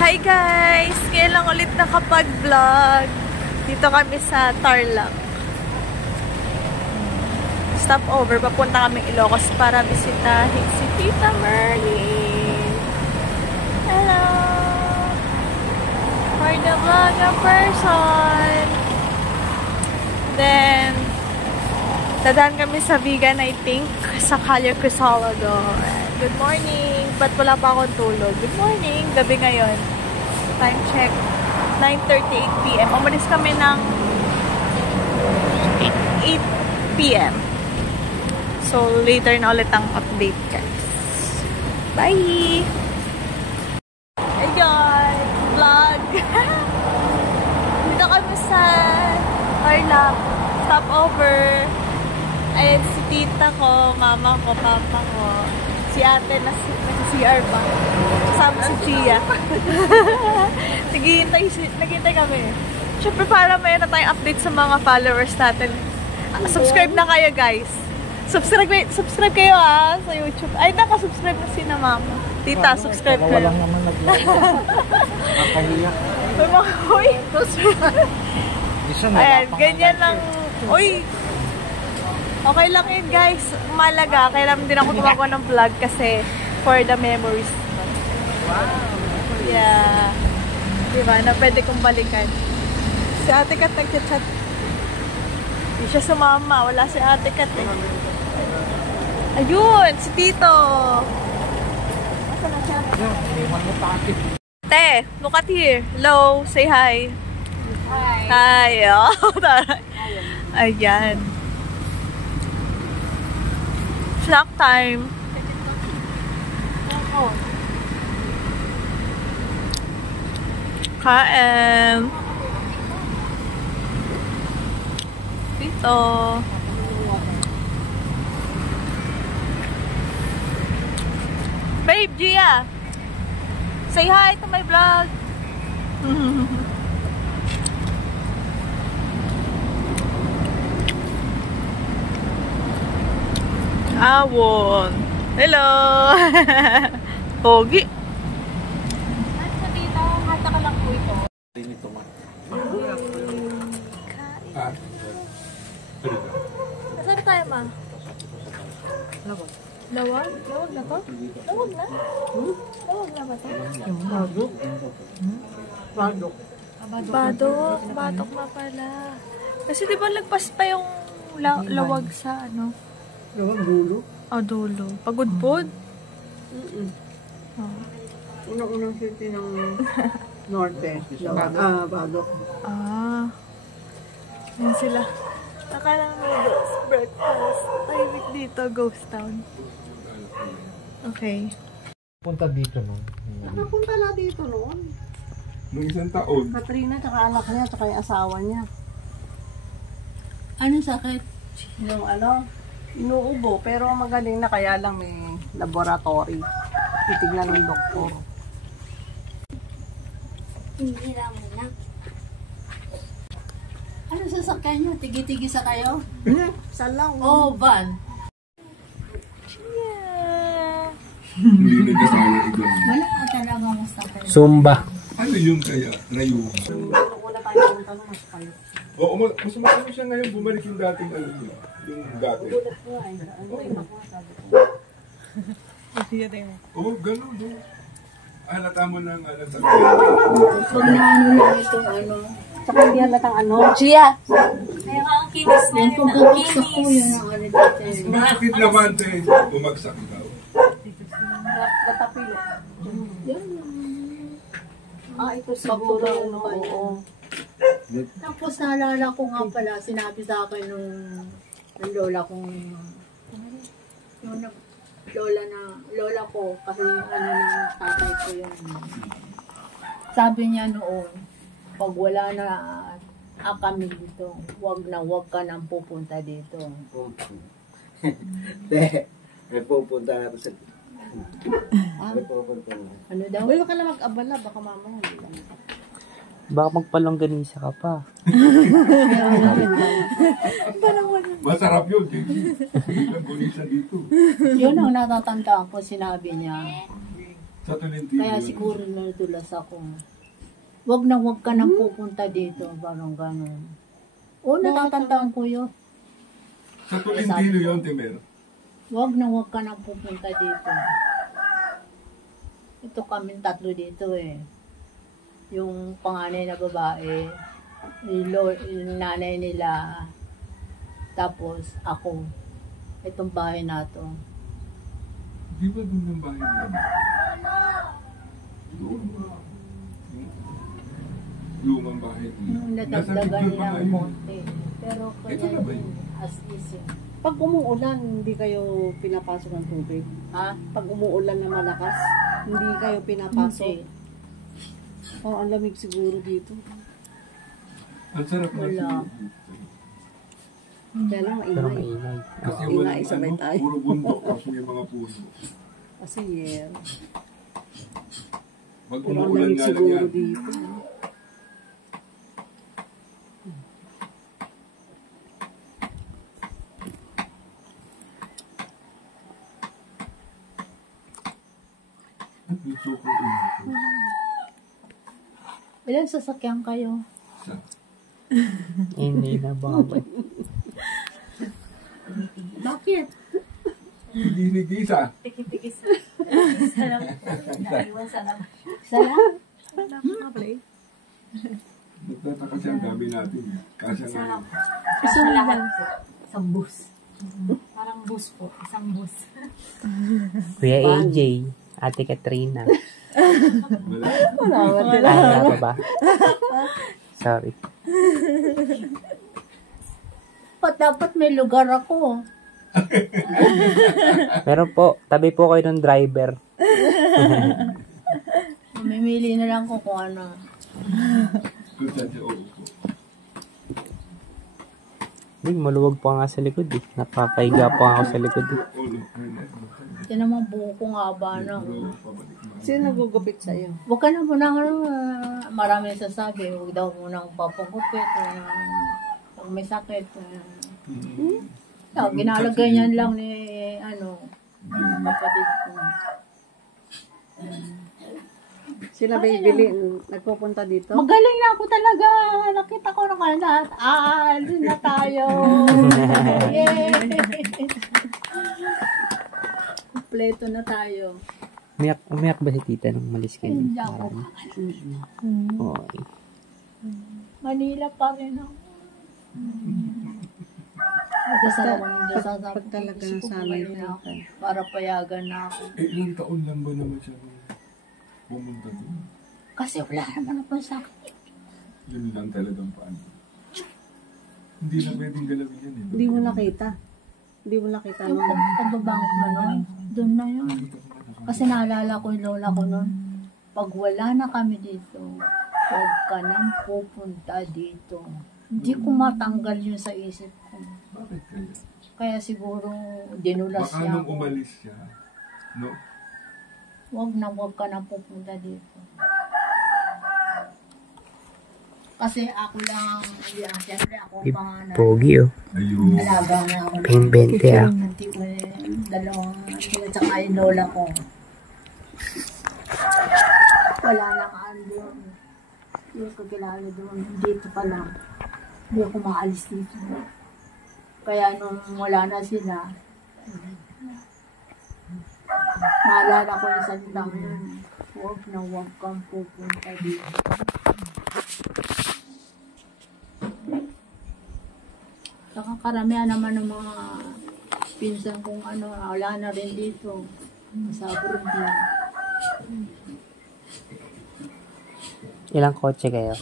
Hi guys! Ngayon lang ulit nakapag-vlog. Dito kami sa Tarlac. Stop over. Papunta kaming Ilocos para bisitahin si Tita Merlin. Hello! For the vlogger person. Then, dadaan kami sa vegan, I think, sa Calle Crisaldo. Good morning! Ba't wala pa akong tulog? Good morning! Gabi ngayon. Time check. 9:38 PM. Umalis kami ng 8 PM. So, later na ulit ang update, guys. Bye! Ayun! Vlog! Dito kami sa Tarlac. Stop over. Ayan si tita ko, mama ko, papa ko. Si ate na CR pa. Kasama si Chia. Naghihintay kami. Siyempre para may na tayong update sa mga followers natin. Subscribe na kayo, guys. Subscribe kayo sa YouTube. Ay, nakasubscribe na si na mama. Tita, subscribe kayo. Walang naman nag-like. Makahiyak. Uy, ayan, ganyan lang. Uy, okay lang yun, guys. Malaga. Kaya naman din ako gumagawa ng vlog kasi for the memories. Wow. Yeah. Diba? Na pwede kong balikan. Si Ate Kat nag-chat. Hindi siya sumama. Wala si Ate Kat eh. Ayun! Si Tito! Asa na siya? Te, look at here. Hello. Say hi. Hi. Hi. Oh, ayan. Snack time. Kain. Dito. Babe, Gia. Say hi to my vlog. Awon. Hello. Pogi. At sa dito, hata ka lang po ito. Saan tayo, ma? Lawag. Lawag? Lawag na to? Lawag na? Lawag na ba to? Badok. Badok. Badok. Badok na pala. Kasi di ba lagpas pa yung lawag sa ano? Lawag dulo. Oh, dulo. Pagudpod? Oh. Unang-unang city ng Norte. Badok. Yan sila. Nakalang noodles, breakfast. Tahimik dito, ghost town. Okay. Punta dito no. Nakapunta na dito noon. Noong isang taon. Katrina, tsaka anak niya, tsaka yung asawa niya. Anong sakit? Yung inuubo. Pero magaling na kaya lang may laboratory. Titignan ng doktor. Hindi mo na. Ano sasakyan nyo? Tigi-tigi sa kayo? Salang. Oh, van. Yeah. Hindi nagkasama ikaw. Wala ka talaga masakyan. Zumba. Ano yun kaya? Rayuan. Una tayo punta nung mas kayo. Oo, mas marami siya ngayon bumalik yung dating alam niya. Yung dati. Gulat ko nga eh. Ano yung nakuha sabi ko? Oo, ganun. No? Halata mo ng sa Pag naano lang itong ano. Tsaka hindi halatang ano. Gia! Kaya nga ang kinis na yun. Ang bubuksak ko yun ang ano dito. Bakit naman bumagsak ikaw? Natapilo. Ito siguro. Oo. Tapos naalala ko nga pala, sinabi sa akin nung lola kong, yung lola ko, kasi yung ano ng tatay ko yun. Sabi niya noon, pag wala na kami dito, wag ka nang pupunta dito. May pupunta na sa... Ano daw? Huwag ka lang mag-abala, baka mamaya. Baka magpalongganisa ka pa. Masarap yun. Biglang gunisa dito. Yun ang natatandaan ko, sinabi niya. Sa Tolentino. Kaya siguro nadulas ako. Wag ka nang pupunta dito. Parang gano'n. Oo, natatandaan ko yun. Sa Tolentino yun, Timero. Wag ka nang pupunta dito. Ito kami tatlo dito eh. Yung panganay na babae, yung nanay nila, tapos ako. Itong bahay na to. Di ba doon ng bahay nila? Doon. Lumang bahay nila. Nung Nasa nadagdagan video pa nga lang yun. konti. Pero Ito na ba yun? as is yun. Pag umuulan, hindi kayo pinapasok ng tubig. Ha? Pag umuulan na malakas, hindi kayo pinapasok. Hindi. Oh, ang lamig siguro dito. Ang sarap na Wala. Kaya lang Pero maingay. maingay. Kasi Ina, walang isabay tayo. puro bundok kasi may mga puso. Kasi yeah. Pag Pero ang umuulan lamig nga lang siguro yan. dito. Yung super init. Ilang sasakyan kayo? Sa Hindi na babay. Bakit? Gisa. Tikis-tikis. Salam. Naiwan sa naman. Sana? Nagtataka siya ang dami natin. Kasi nga. Sa lahat po. Isang bus. Parang bus po. Isang bus. Kuya AJ, Ate Katrina. Wala. Wala pa ba? Sorry. Dapat may lugar ako. Pero po, tabi po kayo ng driver. Mamimili na lang ko kung ano. Kung saan siya uupo. Hindi, maluwag pa nga sa likod eh. Nakakaiga pa nga ako sa likod eh. Ulo. Yan naman buho ko nga ba na. Sino nagugupit sa'yo? Huwag ka na muna, marami sasabi. Huwag daw muna akong papagupit. Pag may sakit. Ginalagay niyan lang ni, kapatid ko. Sila Baby nagpupunta dito? Magaling na ako talaga. Nakita ko na lahat. Alis na tayo. Yay! Kompleto na tayo. Umiyak ba si tita nung malis kayo? Hindi ako. Okay. Manila pa rin ako. Dasal ako ng Diyos. Pag talaga nasanay na ako. tayo. Para payagan na ako. Ilang taon lang ba naman siya pumunta doon? Kasi wala naman ako sa akin. Yun lang talagang paano. Hindi na pwedeng galawin yan eh. Hindi mo nakita. Hindi mo nakita Yung nung pagbabang ko nun, doon na yun. Kasi naalala ko yung lola ko nun. Pag wala na kami dito, huwag ka nang pupunta dito. Hindi ko matanggal yun sa isip ko. Bakit kaya? Kaya siguro dinulas Baka niya nung ako. umalis siya, no? Huwag ka na pupunta dito. Kasi ako lang, siyempre ako panganay. Pogi oh. Ayun. Alaga na ako. Ping 20 ah. Hindi ko dalawang at saka yung lola ko. Wala na kaan doon. Hindi ko kilala doon. Dito pa lang. Hindi ako maalis dito. Kaya nung wala na sila, naalala ko yung salitang yun. Huwag kang pupunta dito. Saka karamihan naman ng mga pinsan kong wala na rin dito. Sa abroad na. Ilang kotse kayo?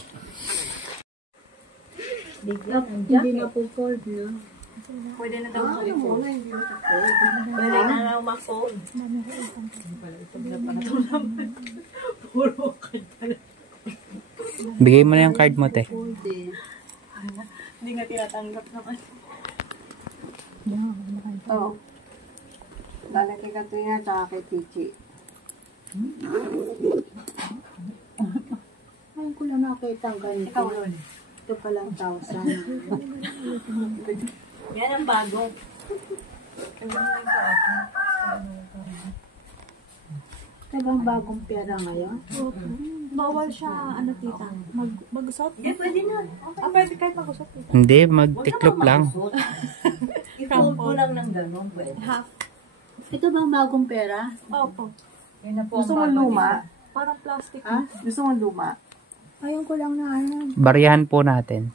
Hindi na po fold na. Pwede na daw mag-phone. Pwede na daw mag-phone. Bigay mo na yung card mo, te. Fold eh. Hindi nga tinatanggap naman. Oo. Lalaki ka ito nga, tsaka kay Tichi. Ayun ko lang nakita ang ganito. Ikaw yun. Ito palang 1,000. Yan ang bago. Ito bang bagong pera ngayon? Bawal siya, ano tita, magusot? Pwede na. Pwede kahit magusot tita. Hindi, magtiklop lang. I-fold mo lang ng gano'n, pwede. Half. Ito bang bagong pera? Opo. Gusto mo luma? Parang plastic. Ha? Gusto mo luma? Ayun ko lang na ano. Bariyahan po natin.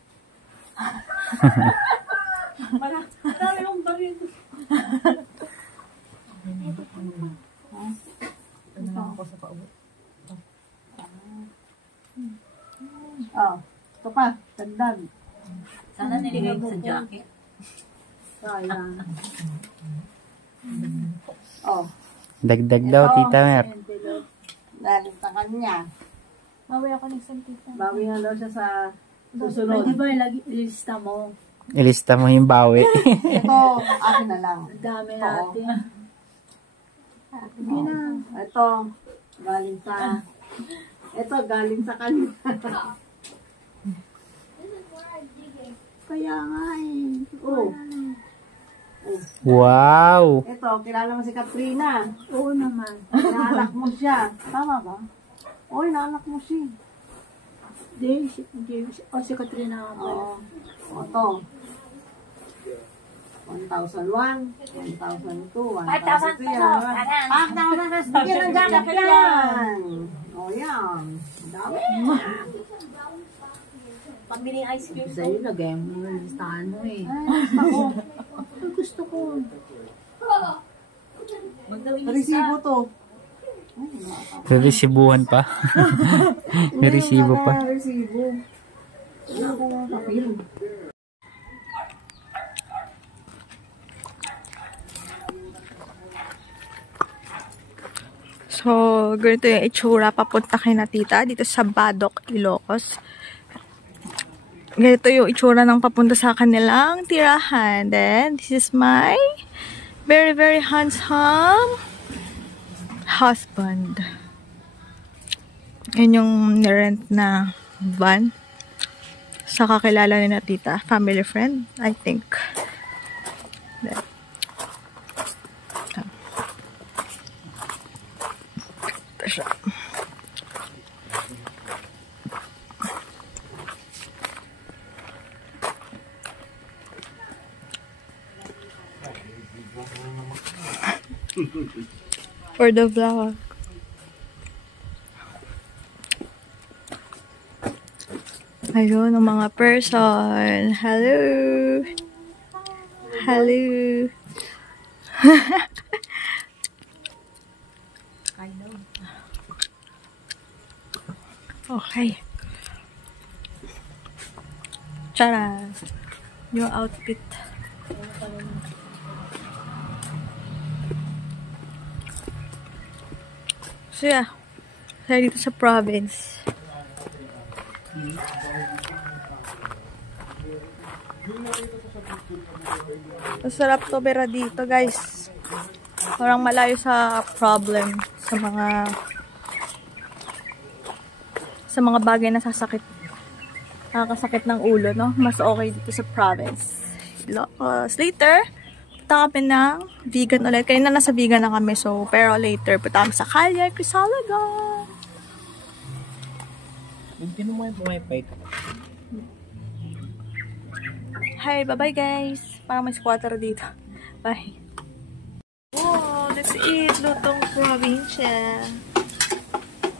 Marami yung baril. Oh, ito pa, tandaan. Sana nilagay sa jacket. Sayang. Oh, Dagdag daw, Tita Mer. Envelope. dahil sa kanya. Bawi ako ng isang tita. Bawi na daw siya sa susunod. Pwede ba ilista mo? Ilista mo yung bawi. Ito, akin na lang. Ang dami natin. Sige na. Ito, galing sa... Ito, galing sa kanya. Kaya nga eh. Oh. Wow! Ito, kilala mo si Katrina. Oo naman. Inaanak mo siya. Tama ba? Oo, inaanak mo siya. Di, si Katrina nga pala. Oo. O, ito. 1,001, 1,002, 1,003. 5,000 pesos. Bigyan ng jacket yan. O, yan. Dami. Pambiling ice cube. Sa'yo, lagay mo yung listahan mo eh. Ay, Gusto ko. resibo to. May resibuhan pa. May resibo pa. Resibo. Wala akong papel. So, ganito yung itsura papunta kay na tita dito sa Badok, Ilocos. Ganito yung itsura ng papunta sa kanilang tirahan. Then, this is my very, very handsome husband. Yan yung nirent na van sa kakilala ni na tita. Family friend, I think. Then, ito siya. For the vlog. Ayun, ang mga person. Hello. Hello. Okay. Tara. Your outfit. So yeah, tayo dito sa province. Masarap to bera dito guys. Parang malayo sa problem sa mga bagay na sasakit. Nakakasakit ng ulo, no? Mas okay dito sa province. Later, punta kami ng vegan ulit. Kanina nasa vegan na kami, so, pero later, punta kami sa Calle Crisalaga. Hindi mo may Hi, bye-bye guys. Parang may squatter dito. Bye. Wow, let's eat lutong probinsya.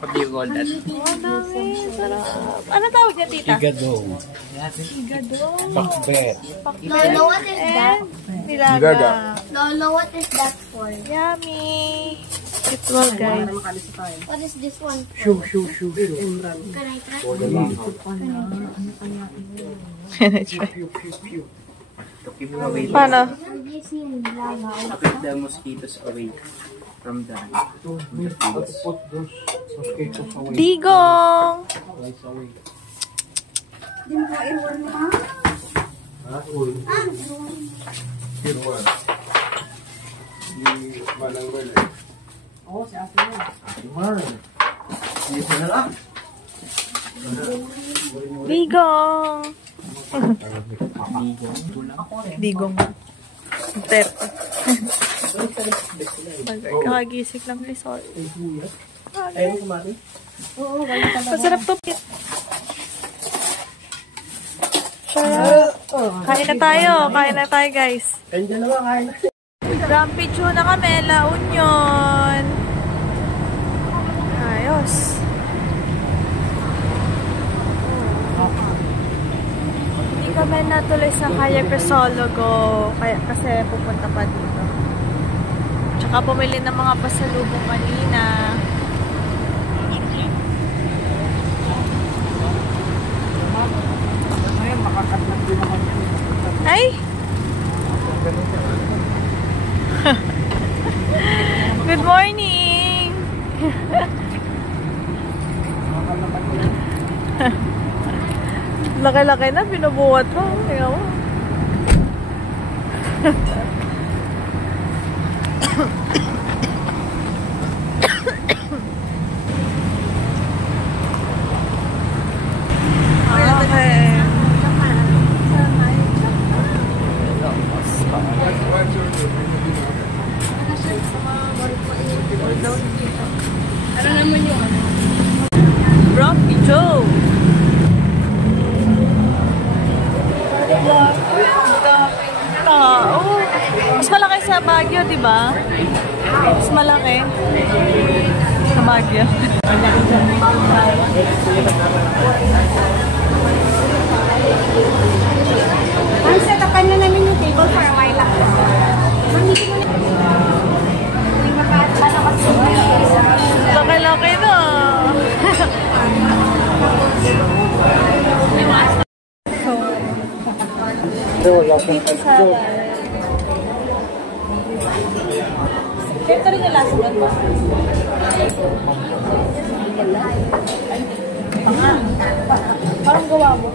What do you call that? Oh, dami. Sarap. Ano tawag niya, tita? Higado. Higado. Pakbet. Lolo, what is that? Nilaga. Lolo, what is that for? Yummy. It will, guys. What is this one? Shoo. Can I try? Keep them away. Paano? This yung langaw. Keep the mosquitoes away from the Digong! Din po iwan mo. Oo, si Ate Mar. Digong! Digong. Tep. Kakagising lang ni Sol. Ayun, kumari. Oo, ganyan ka na. Masarap to. Kain na tayo. Kain na tayo, guys. Ayun dyan naman, kain na. Grumpy Chew na kami. La Union. Ayos. Hindi kami natuloy sa Calle Crisologo kasi pupunta pa dito. Tsaka bumili ng mga pasalubong kanina. Ay! Good morning! Laki-laki na, binubuhat mo. Tingnan mo. Okay. Ano naman yung ano? Grumpy Joe. Oh, mas malaki sa Baguio, di ba? Mas malaki sa Baguio. Ma'am, set up na namin yung table for a while lang. Ma'am, hindi mo na. Laki-laki na. Dito sa... Ito rin yung last one ba? Parang gawa mo.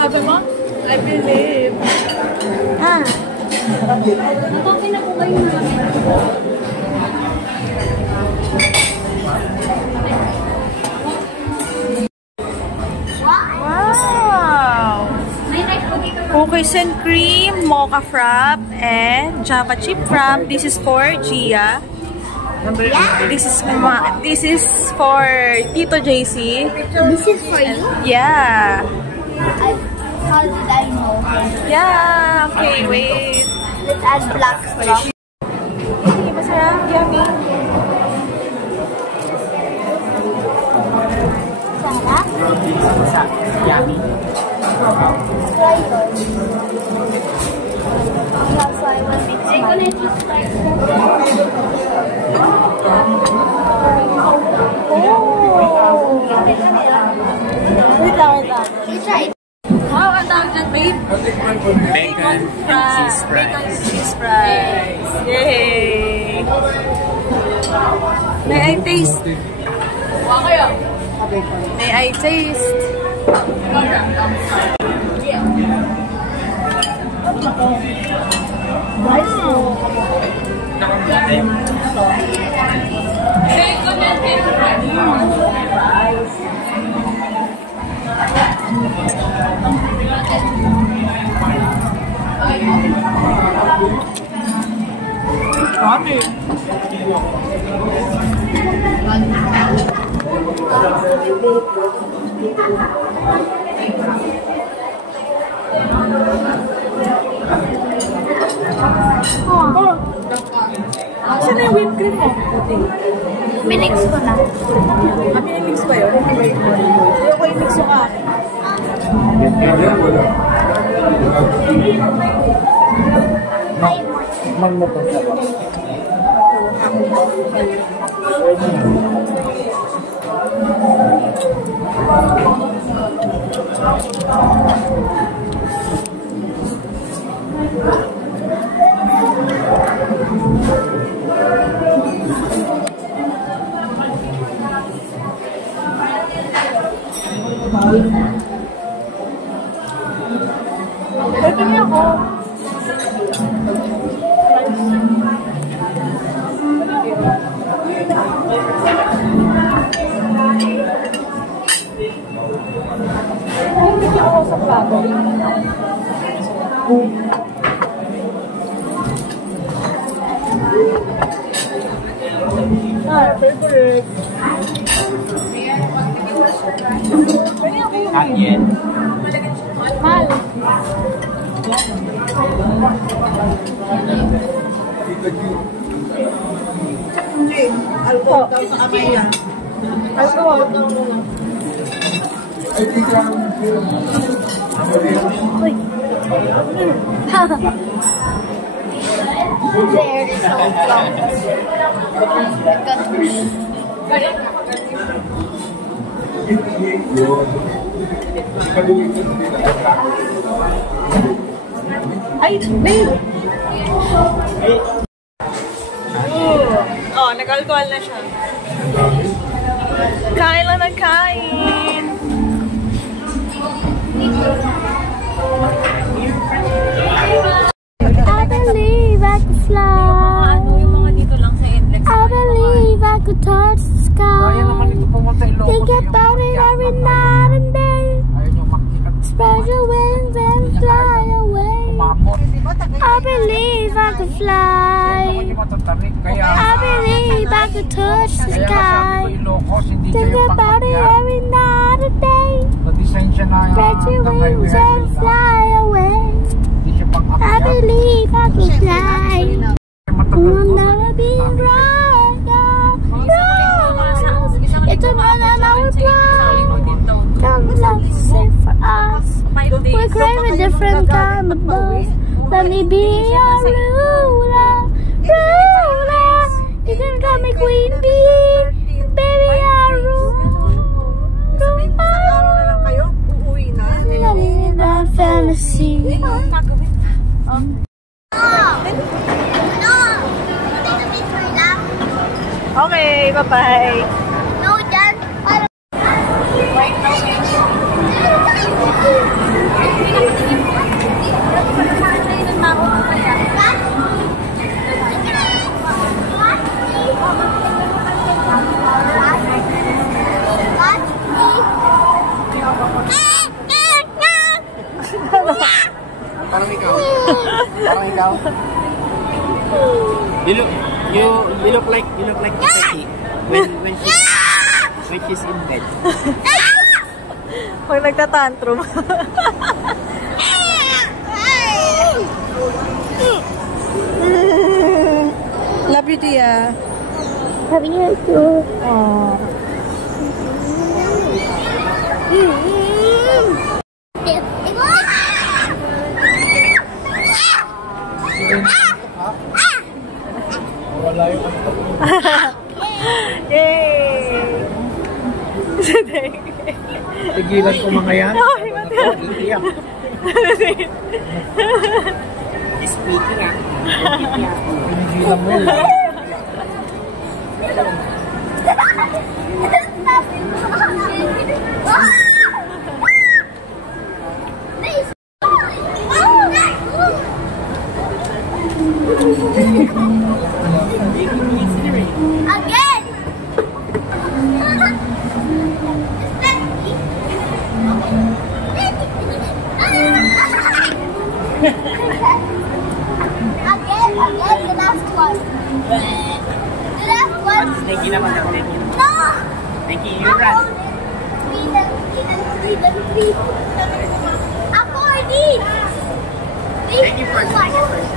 Sabi mo? I believe. Ha? Ito, pinabuka yung namin. Wow! May rice po dito. Cookies and cream, mocha frap, and java chip frap. This is for Gia. This is for Tito JC. This is for you? Yeah. How did I know? Yeah. Okay, wait. Let's add black stuff. Sige, masarap. Yummy. Sarap? Yummy. Try yours. Yeah, so I will mix mine. Wait lang. You try it. Wow, ang tawag dyan, babe? Bacon and cheese fries. Bacon and cheese fries. Yay! May I taste? May I taste? Saan na yung whipped cream mo? Minix ko na. Pinimix ba yun? Ayoko i-mix yung akin. Ito niya ako. Kain. Alcohol daw sa kamay yan. Alcohol. There is no Ay, babe! Oh, nag-alcohol na siya. Kain lang ng kain. I believe I could fly. I believe I could touch the sky. Think about it every night and day. Spread your wings and fly away. I believe I could fly. I believe I could touch the sky. Think about it every night and day. Spread your wings and fly away. I believe I can fly. I'm never being right. It's another reply. Come love safe for us. We crave a different kind of love. Let me be your ruler, ruler. You can call me queen bee, baby, I'm ruler. Living in that fantasy. Okay, bye-bye. No, Dad. Parang ikaw. Parang ikaw. You look like Becky when she's in bed. Pag nagtatantrum. Love you, Tia. Love you too. Aww. Yay! Tigilan ko mga yan. Iiyak. Speaking ah. Pinigilan mo yan. Again! Again, the last one. The last one. Thank you naman daw. Thank you. No! Thank you. You run. Three. Ako, Dean! Thank you first. Thank you first.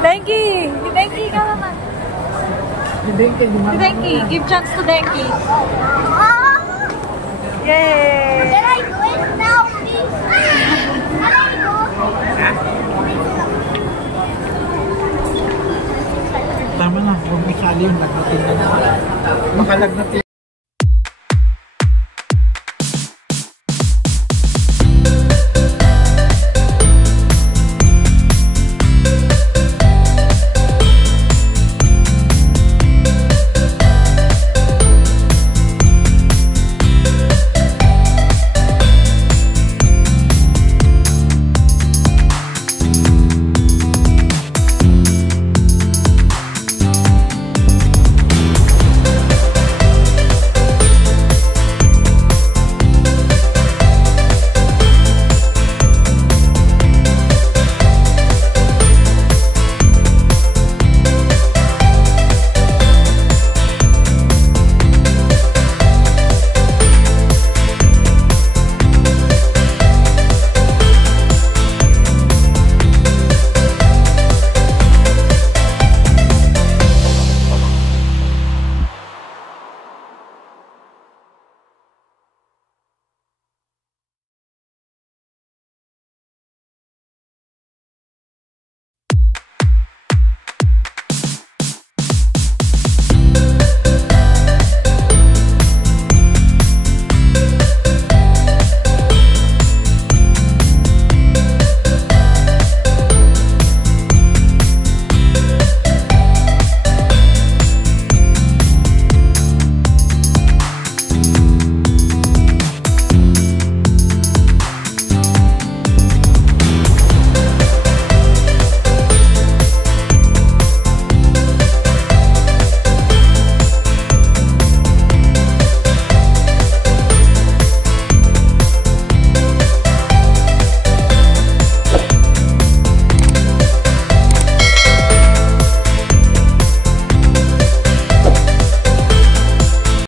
Denki! Denki ka naman. Denki! Give chance to Denki. Yay! Can I do it now, please? Can I do it? Tama na. Huwag may sali yung lagnatin na. Makalagnat